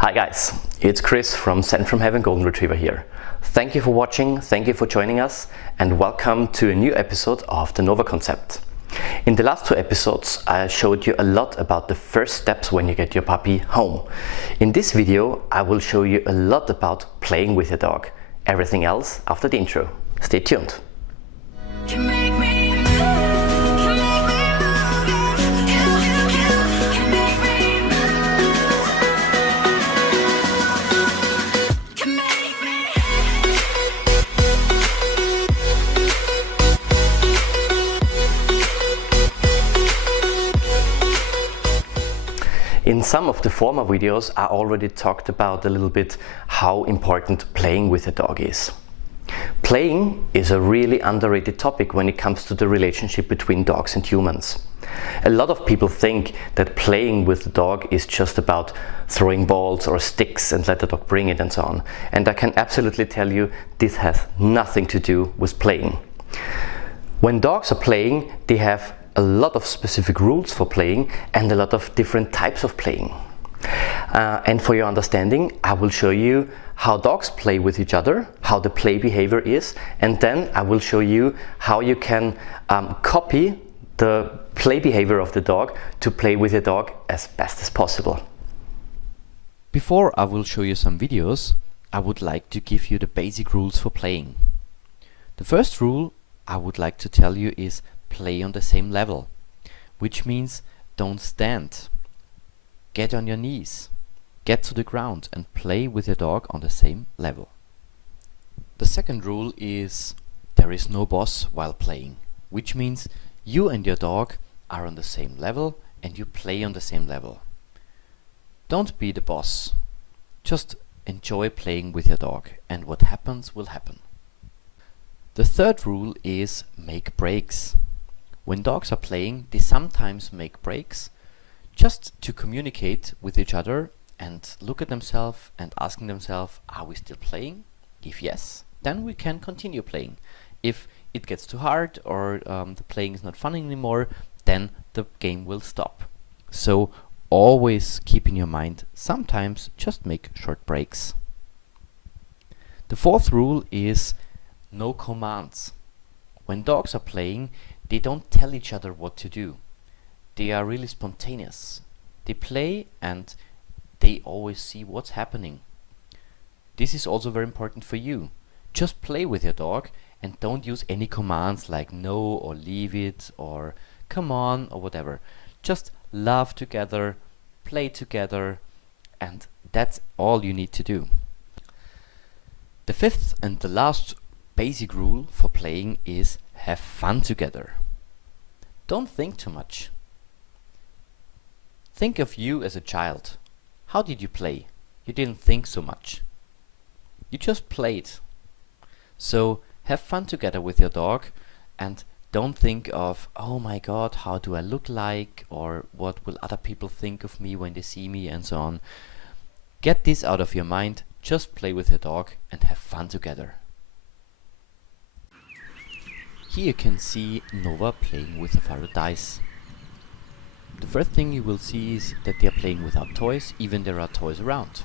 Hi guys, it's Chris from Sent from Heaven Golden Retriever here. Thank you for watching, thank you for joining us, and welcome to a new episode of the Nova concept. In the last two episodes I showed you a lot about the first steps when you get your puppy home. In this video I will show you a lot about playing with your dog. Everything else after the intro. Stay tuned. In some of the former videos I already talked about a little bit how important playing with a dog is. Playing is a really underrated topic when it comes to the relationship between dogs and humans. A lot of people think that playing with the dog is just about throwing balls or sticks and let the dog bring it and so on. And I can absolutely tell you this has nothing to do with playing. When dogs are playing, they have a lot of specific rules for playing and a lot of different types of playing. And for your understanding, I will show you how dogs play with each other, how the play behavior is, and then I will show you how you can copy the play behavior of the dog to play with your dog as best as possible. Before I will show you some videos, I would like to give you the basic rules for playing. The first rule I would like to tell you is play on the same level, which means don't stand. Get on your knees, get to the ground and play with your dog on the same level. The second rule is there is no boss while playing, which means you and your dog are on the same level and you play on the same level. Don't be the boss, just enjoy playing with your dog and what happens will happen. The third rule is make breaks. When dogs are playing, they sometimes make breaks just to communicate with each other and look at themselves and asking themselves, are we still playing? If yes, then we can continue playing. If it gets too hard or the playing is not fun anymore, then the game will stop. So always keep in your mind, sometimes just make short breaks. The fourth rule is no commands. When dogs are playing, they don't tell each other what to do. They are really spontaneous. They play and they always see what's happening. This is also very important for you. Just play with your dog and don't use any commands like no or leave it or come on or whatever. Just laugh together, play together, and that's all you need to do. The fifth and the last basic rule for playing is have fun together. Don't think too much. Think of you as a child. How did you play? You didn't think so much. You just played. So have fun together with your dog and don't think of, oh my god, how do I look like, or what will other people think of me when they see me, and so on. Get this out of your mind, just play with your dog and have fun together. Here you can see Nova playing with a faro dice. The first thing you will see is that they are playing without toys, even there are toys around.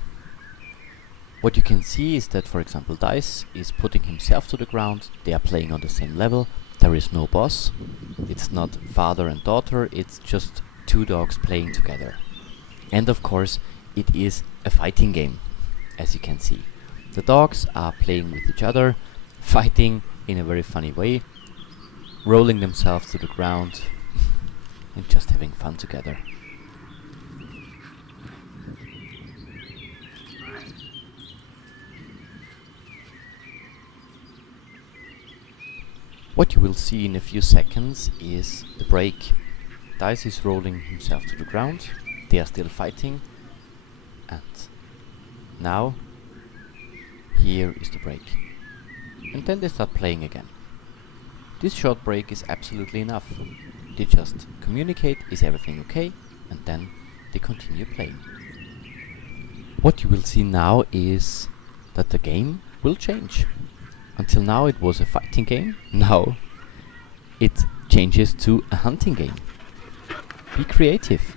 What you can see is that, for example, Dice is putting himself to the ground, they are playing on the same level, there is no boss, it's not father and daughter, it's just two dogs playing together. And of course, it is a fighting game, as you can see. The dogs are playing with each other, fighting in a very funny way, rolling themselves to the ground and just having fun together. What you will see in a few seconds is the break. Dice is rolling himself to the ground, they are still fighting, and now here is the break. And then they start playing again. This short break is absolutely enough. They just communicate, is everything okay, and then they continue playing. What you will see now is that the game will change. Until now it was a fighting game, now it changes to a hunting game. Be creative.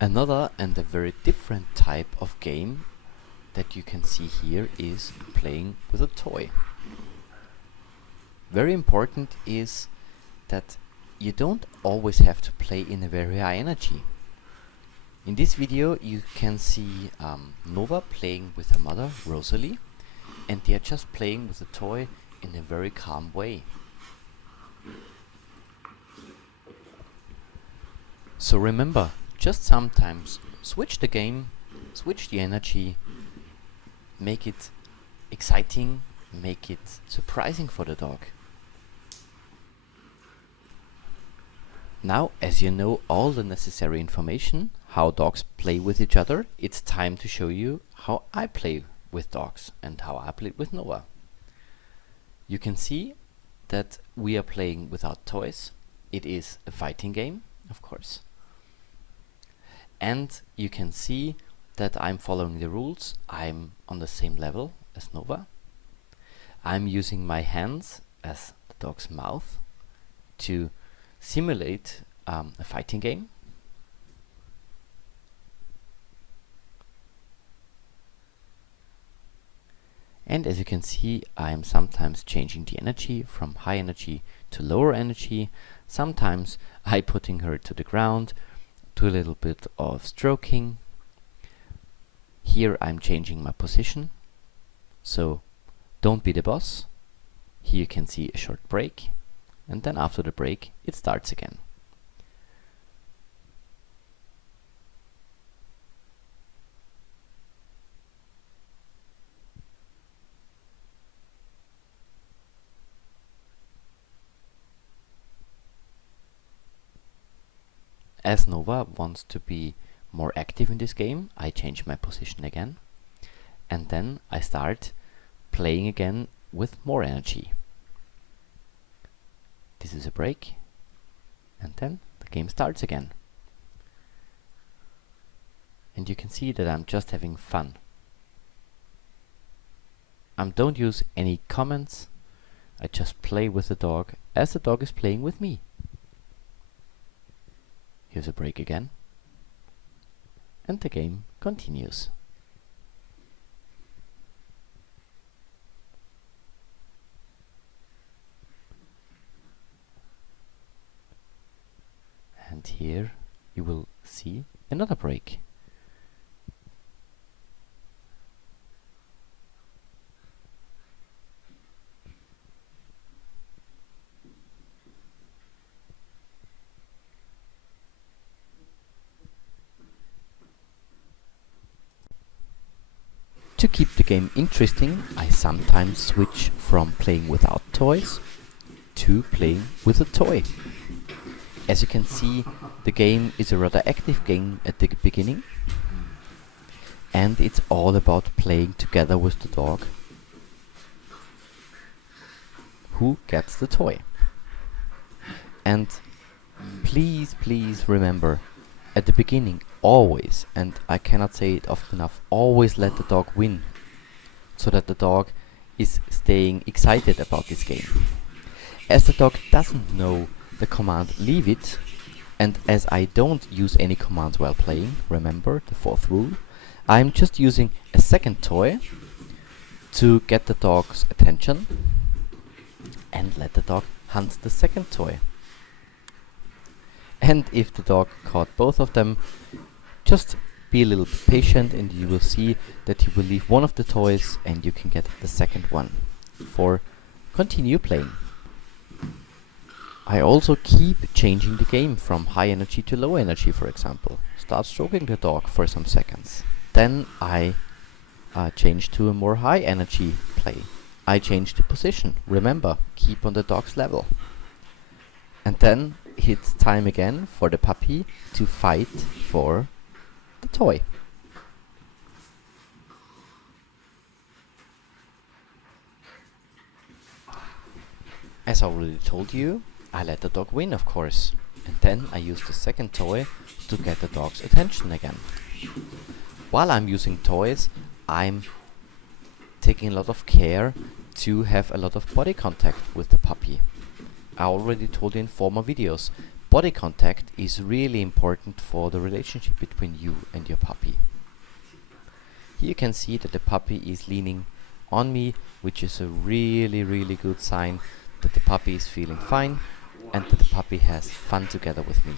Another and a very different type of game that you can see here is playing with a toy. Very important is that you don't always have to play in a very high energy. In this video you can see Nova playing with her mother, Rosalie, and they are just playing with a toy in a very calm way. So remember, just sometimes switch the game, switch the energy, make it exciting, make it surprising for the dog. Now, as you know all the necessary information how dogs play with each other, it's time to show you how I play with dogs and how I played with Noah. You can see that we are playing without toys. It is a fighting game, of course. And you can see that I'm following the rules. I'm on the same level as Nova. I'm using my hands as the dog's mouth to simulate a fighting game. And as you can see, I am sometimes changing the energy from high energy to lower energy. Sometimes I putting her to the ground, do a little bit of stroking. Here I'm changing my position. So don't be the boss. Here you can see a short break, and then after the break it starts again. As Nova wants to be more active in this game, I change my position again, and then I start playing again with more energy. This is a break, and then the game starts again. And you can see that I'm just having fun. I don't use any comments, I just play with the dog as the dog is playing with me. Here's a break again, and the game continues. And here you will see another break. To keep the game interesting, I sometimes switch from playing without toys to playing with a toy. As you can see, the game is a rather active game at the beginning, and it's all about playing together with the dog who gets the toy. And please remember, at the beginning, always, and I cannot say it often enough, always let the dog win, so that the dog is staying excited about this game. As the dog doesn't know the command leave it, and as I don't use any commands while playing, remember the fourth rule, I'm just using a second toy to get the dog's attention and let the dog hunt the second toy. And if the dog caught both of them, just be a little bit patient and you will see that he will leave one of the toys and you can get the second one for continue playing. I also keep changing the game from high energy to low energy, for example. Start stroking the dog for some seconds. Then I change to a more high energy play. I change the position. Remember, keep on the dog's level. And then it's time again for the puppy to fight for the toy. As I already told you, I let the dog win, of course, and then I use the second toy to get the dog's attention again. While I'm using toys, I'm taking a lot of care to have a lot of body contact with the puppy. I already told you in former videos, Body contact is really important for the relationship between you and your puppy. Here you can see that the puppy is leaning on me, which is a really good sign that the puppy is feeling fine and that the puppy has fun together with me.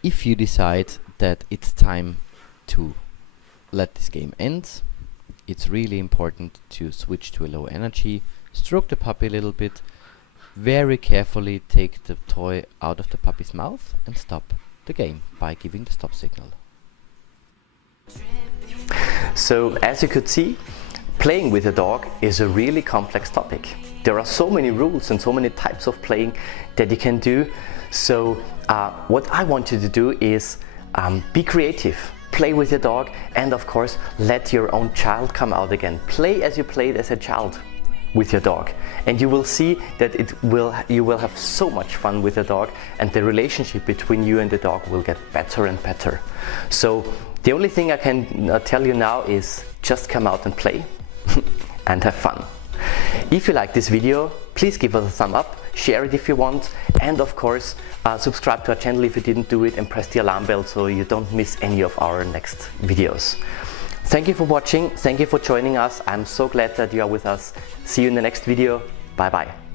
If you decide that it's time to let this game end, it's really important to switch to a low energy, stroke the puppy a little bit, very carefully take the toy out of the puppy's mouth and stop the game by giving the stop signal. So as you could see, playing with a dog is a really complex topic. There are so many rules and so many types of playing that you can do. So what I want you to do is be creative, play with your dog, and of course let your own child come out again. Play as you played as a child with your dog, and you will see that you will have so much fun with the dog, and the relationship between you and the dog will get better and better. So the only thing I can tell you now is just come out and play and have fun. If you like this video, please give us a thumb up, share it if you want, and of course subscribe to our channel if you didn't do it, and press the alarm bell so you don't miss any of our next videos. Thank you for watching, thank you for joining us. I'm so glad that you are with us. See you in the next video. Bye bye.